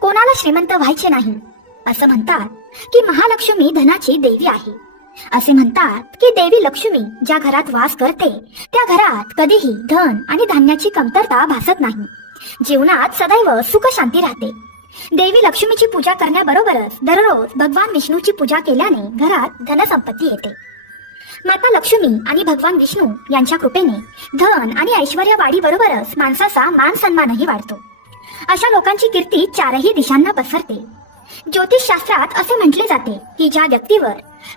कोणाला श्रीमंत व्हायचे नाही. असं म्हणतात की महालक्ष्मी धनाची देवी आहे. असे म्हणतात की देवी लक्ष्मी ज्या घरात वास करते त्या घरात कधीही धन आणि धान्याची कमतरता भासत नाही. जीवनात सदैव सुख शांती राहते. देवी लक्ष्मीची पूजा करण्याबरोबरच दररोज भगवान विष्णूची पूजा केल्याने घरात धनसंपत्ती येते. माता लक्ष्मी आणि भगवान विष्णू यांच्या कृपेने धन आणि ऐश्वर्य वाढी बरोबरच माणसाचा मान सन्मानही वाढतो. अशा लोकांची कीर्ती चारही दिशांना पसरते. ज्योतिष शास्त्रात असे म्हटले जाते की ज्या व्यक्तीवर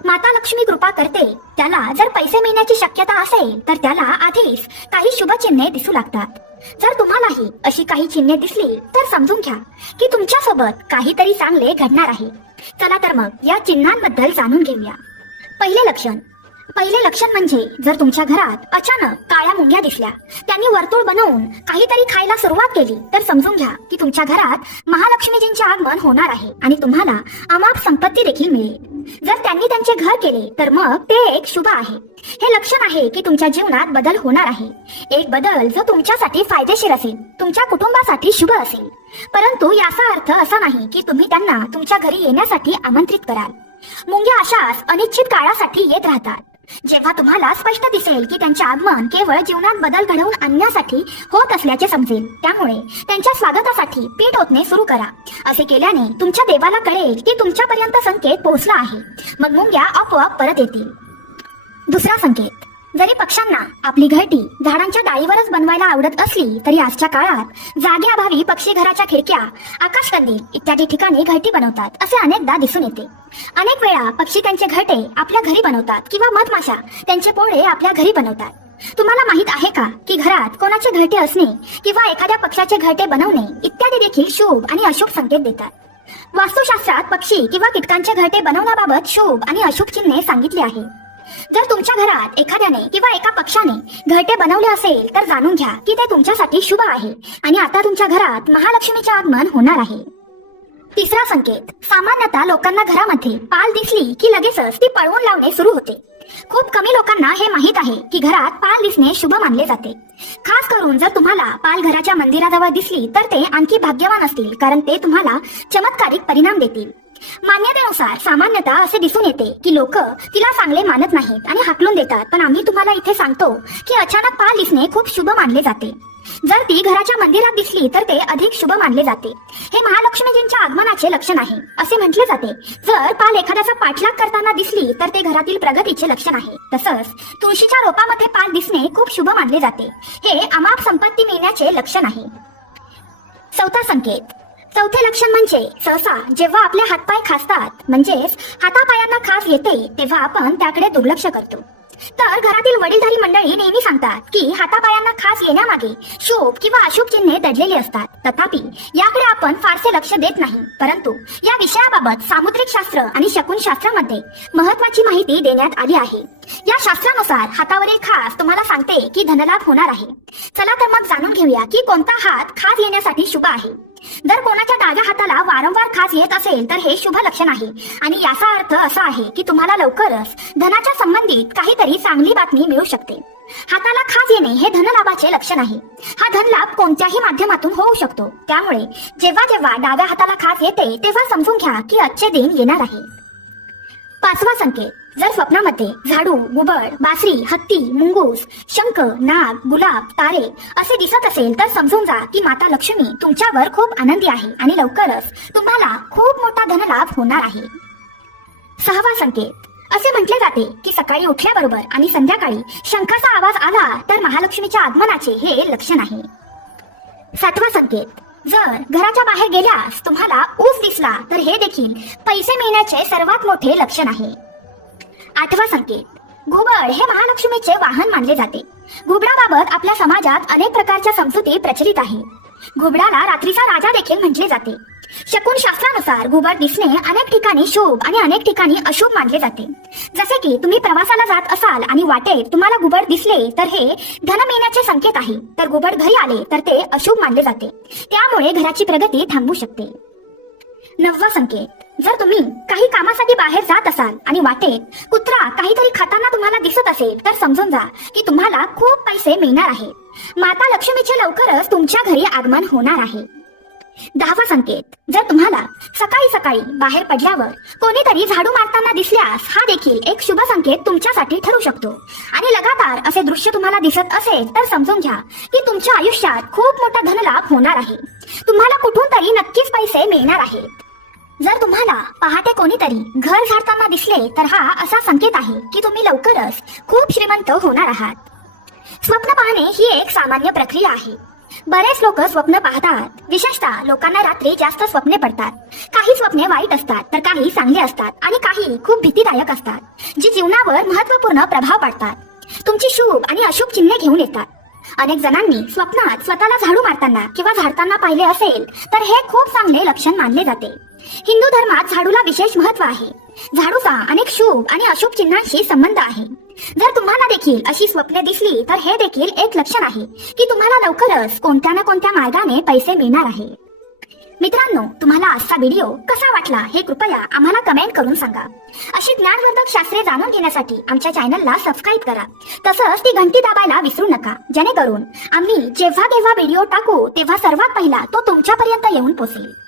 माता लक्ष्मी कृपा करते त्याला जर पैसे मिळण्याची शक्यता असेल तर त्याला आधीच काही शुभ चिन्हे दिसू लागतात. जर तुम्हालाही अशी काही चिन्हे दिसली तर समजून घ्या की तुमच्यासोबत काहीतरी चांगले घडणार आहे. चला तर मग या चिन्हांबद्दल जाणून घेऊया. पहिले लक्षण म्हणजे जर तुमच्या घरात अचानक काळ्या मुंग्या दिसल्या, त्यांनी वर्तुळ बनवून काहीतरी खायला सुरुवात केली तर समजून घ्या की तुमच्या घरात महालक्ष्मीजींचे आगमन होणार आहे आणि तुम्हाला अमाप संपत्ती देखील मिळेल. जर त्यांनी त्यांचे घर केले तर मग ते एक शुभ आहे. हे लक्षण आहे की तुमच्या जीवनात बदल होणार आहे. एक बदल जो तुमच्यासाठी फायदेशीर असेल, तुमच्या कुटुंबासाठी शुभ असेल. परंतु याचा अर्थ असा नाही की तुम्ही त्यांना तुमच्या घरी येण्यासाठी आमंत्रित कराल. मुंग्या अशाच अनिश्चित काळासाठी येत राहतात. जेव्हा तुम्हाला स्पष्ट दिसेल की त्यांचे आगमन केवळ जीवनात बदल घडवून आणण्यासाठी होत असल्याचे समजेल, त्यामुळे त्यांच्या स्वागतासाठी पीठ ओतणे सुरू करा. असे केल्याने तुमच्या देवाला कळेल की तुमच्यापर्यंत संकेत पोहोचला आहे. मग मुंग्या आपोआप परत येतील. दुसरा संकेत, जरी पक्ष्यांना आपली घरटी झाडांच्या डाळीवरच बनवायला आवडत असली तरी आजच्या काळात जागेअभावी पक्षी घराच्या खिडक्या, आकाशकंदील इत्यादी ठिकाणी घरटी बनवतात असे अनेकदा दिसून येते. अनेक वेळा पक्षी त्यांचे घरटे आपल्या घरी बनवतात किंवा मधमाशा त्यांचे पोळे आपल्या घरी बनवतात. तुम्हाला माहित आहे का की घरात कोणाचे घरटे असणे किंवा एखाद्या पक्षाचे घरटे बनवणे इत्यादी देखील शुभ आणि अशुभ संकेत देतात. वास्तुशास्त्रात पक्षी किंवा कीटकांचे घरटे बनवण्याबाबत शुभ आणि अशुभ चिन्हे सांगितले आहे. जर तुमच्या घरात एखाद्याने किंवा एका पक्षाने घरटे बनवले असेल तर जाणून घ्या की ते तुमच्यासाठी शुभ आहे आणि आता तुमच्या घरात महालक्ष्मीचे आगमन होणार आहे. तिसरा संकेत, सामान्यतः लोकांना घरामध्ये पाल दिसली की लगेचच ती पळवून लावणे सुरू होते. खूप कमी लोकांना हे माहित आहे की घरात पाल दिसणे शुभ मानले जाते. खास करून जर तुम्हाला पाल घराच्या मंदिराजवळ दिसली तर ते आणखी भाग्यवान असतील, कारण ते तुम्हाला चमत्कारिक परिणाम देतील. मान्यतेनुसार सामान्यतः असे दिसून येते की लोक तिला चांगले मानत नाहीत आणि हाकलून देतात, पण आम्ही तुम्हाला इथे सांगतो की अचानक पाल दिसणे खूप शुभ मानले जाते. जर ती घराच्या मंदिरात दिसली तर ते अधिक शुभ मानले जाते. हे महालक्ष्मीजींच्या आगमनाचे लक्षण आहे. असे म्हटले जाते जर पाल एखाद्याचा पाठलाग करताना दिसली तर ते घरातील प्रगतीचे लक्षण आहे. तसंच तुळशीच्या रोपामध्ये पाल दिसणे खूप शुभ मानले जाते. हे अमाप संपत्ती मिळण्याचे लक्षण आहे. चौथे लक्षण म्हणजे सहसा जेव्हा आपले हातपाय खासतात म्हणजेच हातापायांना खास येते तेव्हा आपण त्याकडे दुर्लक्ष करतो. तर घरातील वडीलधारी मंडळी नेहमी सांगतात की हातापायांना खास येण्यामागे शुभ किंवा अशुभ चिन्हे दडलेली असतात. तथापि याकडे आपण फारसे लक्ष देत नाही. परंतु या विषयाबाबत सामुद्रिक शास्त्र आणि शकुनशास्त्रामध्ये महत्वाची माहिती देण्यात आली आहे. या शास्त्रानुसार हातावरील खास तुम्हाला सांगते की धनलाभ होणार आहे. चला तर मग जाणून घेऊया की कोणता हात खास येण्यासाठी शुभ आहे. जर कोणाच्या डाव्या हाताला वारंवार खास येत असेल तर हे शुभ लक्षण आहे आणि याचा अर्थ असा आहे की तुम्हाला लवकरच धनाच्या संबंधित काहीतरी चांगली बातमी मिळू शकते. हाताला खास येणे हे धनलाभाचे लक्षण आहे. हा धनलाभ कोणत्याही माध्यमातून होऊ शकतो. त्यामुळे जेव्हा जेव्हा डाव्या हाताला खास येते तेव्हा समजून घ्या की आजचे दिन येणार आहे. पाचवा संकेत, जर स्वप्नामध्ये झाडू, घुबड, बासरी, हत्ती, मुंगूस, शंख, नाग, गुलाब, तारे असे दिसत असेल तर समजून जा की माता लक्ष्मी तुमच्यावर खूप आनंदी आहे आणि लवकरच तुम्हाला खूप मोठा धनलाभ होणार आहे. सहावा संकेत, असे म्हटले जाते की सकाळी उठल्याबरोबर आणि संध्याकाळी शंखाचा आवाज आला तर महालक्ष्मीच्या आगमनाचे हे लक्षण आहे. सातवा संकेत, जर घराच्या बाहेर गेल्यास तुम्हाला ऊस दिसला तर हे देखील पैसे मिळण्याचे सर्वात मोठे लक्षण आहे. आठवा संकेत, घुबड हे महालक्ष्मीचे वाहन मानले जाते. घुबडाबाबत आपल्या समाजात अनेक प्रकारच्या समजुती प्रचलित आहे. घुबडाला रात्रीचा राजा देखील म्हटले जाते. शकुन शास्त्रानुसार घुबड दिसणे अनेक ठिकाणी शुभ आणि अनेक ठिकाणी अशुभ मानले जाते. जसे की तुम्ही प्रवासाला जात असाल आणि वाटेत तुम्हाला घुबड दिसले तर हे धन मिळण्याचे संकेत आहे. तर घुबड घरी आले तर ते अशुभ मानले जाते. त्यामुळे घराची प्रगती थांबू शकते. नववा संकेत, जर तुम्ही काही कामासाठी बाहेर जात असाल आणि वाटेत कुत्रा काहीतरी खाताना तुम्हाला दिसत असेल तर समजून जा की तुम्हाला खूप पैसे मिळणार आहे. माता लक्ष्मीचे लवकरच तुमच्या घरी आगमन होणार आहे. 10वा संकेत, जर तुम्हाला सकाळी सकाळी बाहेर पडल्यावर कोणीतरी झाडू मारताना दिसल्यास हा देखील एक शुभ संकेत तुमच्यासाठी ठरू शकतो. आणि लगातार असे दृश्य तुम्हाला दिसत असेल तर समजून घ्या की तुमच्या आयुष्यात खूप मोठा धनलाभ होणार आहे. तुम्हाला कुठून तरी नक्कीच पैसे मिळणार आहेत. जर तुम्हाला पहाटे कोणीतरी घर झाडताना दिसले तर हा असा संकेत आहे की तुम्ही लवकरच खूप श्रीमंत होणार आहात. स्वप्न पाहणे ही एक सामान्य प्रक्रिया आहे. बरेच लोक स्वप्न पाहतात. विशेषतः लोकांना रात्री जास्त स्वप्ने पडतात. काही स्वप्ने वाईट असतात तर काही चांगले असतात आणि काही खूप भीतीदायक असतात जी जीवनावर महत्त्वपूर्ण प्रभाव पाडतात. तुमची शुभ आणि अशुभ चिन्हे घेऊन येतात. अनेक जणांनी स्वप्नात स्वतःला झाडू मारताना किंवा झाडताना पाहिले असेल तर हे खूप चांगले लक्षण मानले जाते. हिंदू धर्मात झाडूला विशेष महत्त्व आहे. झाडूचा अनेक शुभ आणि अशुभ चिन्हांशी संबंध आहे. जर तुम्हाला देखील अशी स्वप्ने दिसली तर हे देखील एक लक्षण आहे की तुम्हाला लवकरच कोणत्या ना कोणत्या मार्गाने पैसे मिळणार आहे. मित्रांनो, तुम्हाला आजचा व्हिडिओ कसा वाटला हे कृपया आम्हाला कमेंट करून सांगा. अशी ज्ञानवर्धक शास्त्रे जाणून घेण्यासाठी आमच्या चॅनलला सबस्क्राईब करा. तसंच ती घंटी दाबायला विसरू नका, जेणेकरून आम्ही जेव्हा केव्हा व्हिडिओ टाकू तेव्हा सर्वात पहिला तो तुमच्यापर्यंत येऊन पोहोचेल.